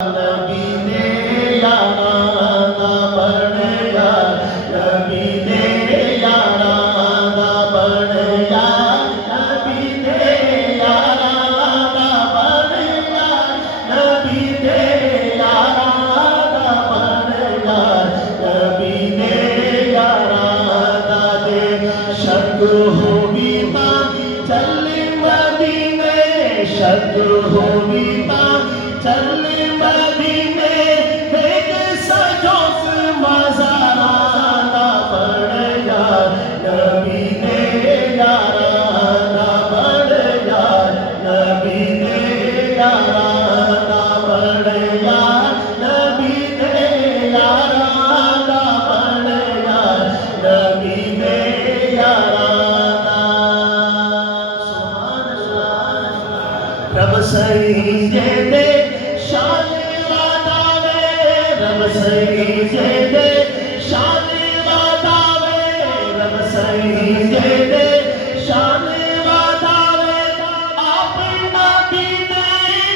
نبی نے یارانہ بڑھیا نبی نے یارانہ بڑھیا نبی نے یارانہ بڑھیا نبی نے یارانہ بڑھیا نبی نے یارانہ دے شک ہوئی ماں چل مدینے شک ہوئی ماں چل مدینے دیکھ سجوس مزارانہ بڑھیا نبی نے یارانہ بڑھیا نبی نے یارانہ بڑھیا نبی نے یارانہ بڑھیا نبی نے یارانہ سبحان اللہ رب سجدے شان واداوے رب سجدے شان واداوے رب سجدے شان واداوے آپ نبی دے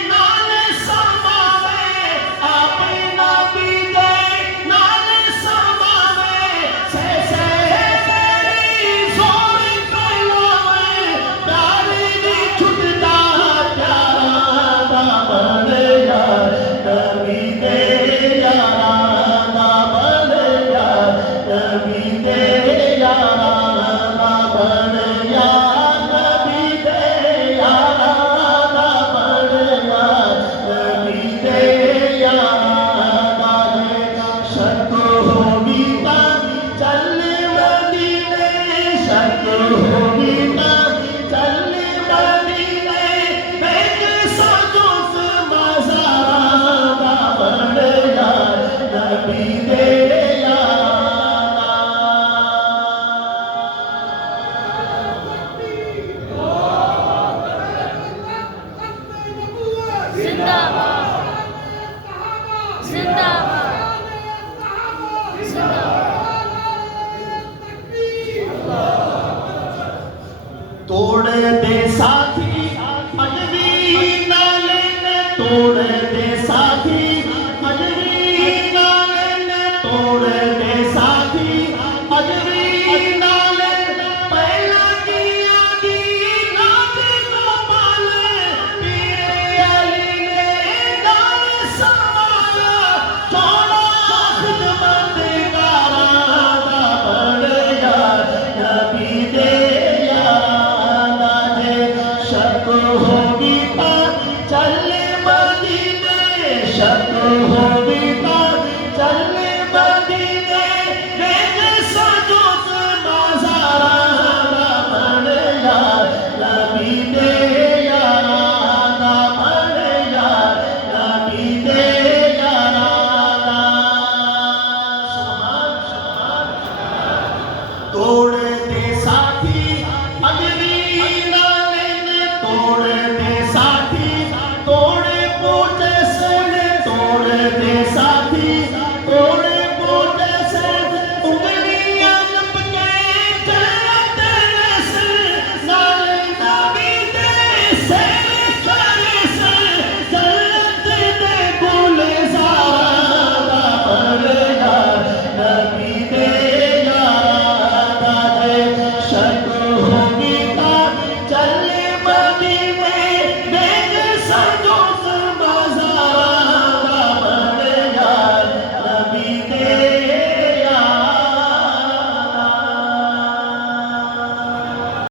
نال سماوے آپ نبی دے نال سماوے سے تیری زور کلاوے پیاری دی چھٹدا پیارا بڑھیا نبی نے یارانہ بڑھیا نبی نے یارانہ بڑھیا نبی نے یارانہ بڑھیا نبی نے یارانہ دے شک ہوئی ماں چل مدینے شک ہوئی ماں چل مدینے دیکھ سجوس مزارانہ بڑھیا نبی نے یارانہ زندہ باد زندہ باد زندہ توڑ دے ساتھی مجوی نالن توڑ دے ساتھی مجوی نالن توڑ دے ساتھی مجوی نالن پہلا کیا دی نات گوپال پیر علی نے نال سنبھالا چھوڑا خدمت گارانہ بڑھیا نبی نے یارانہ دے شک ہوئی ماں چل مدینے شک ہوئی ماں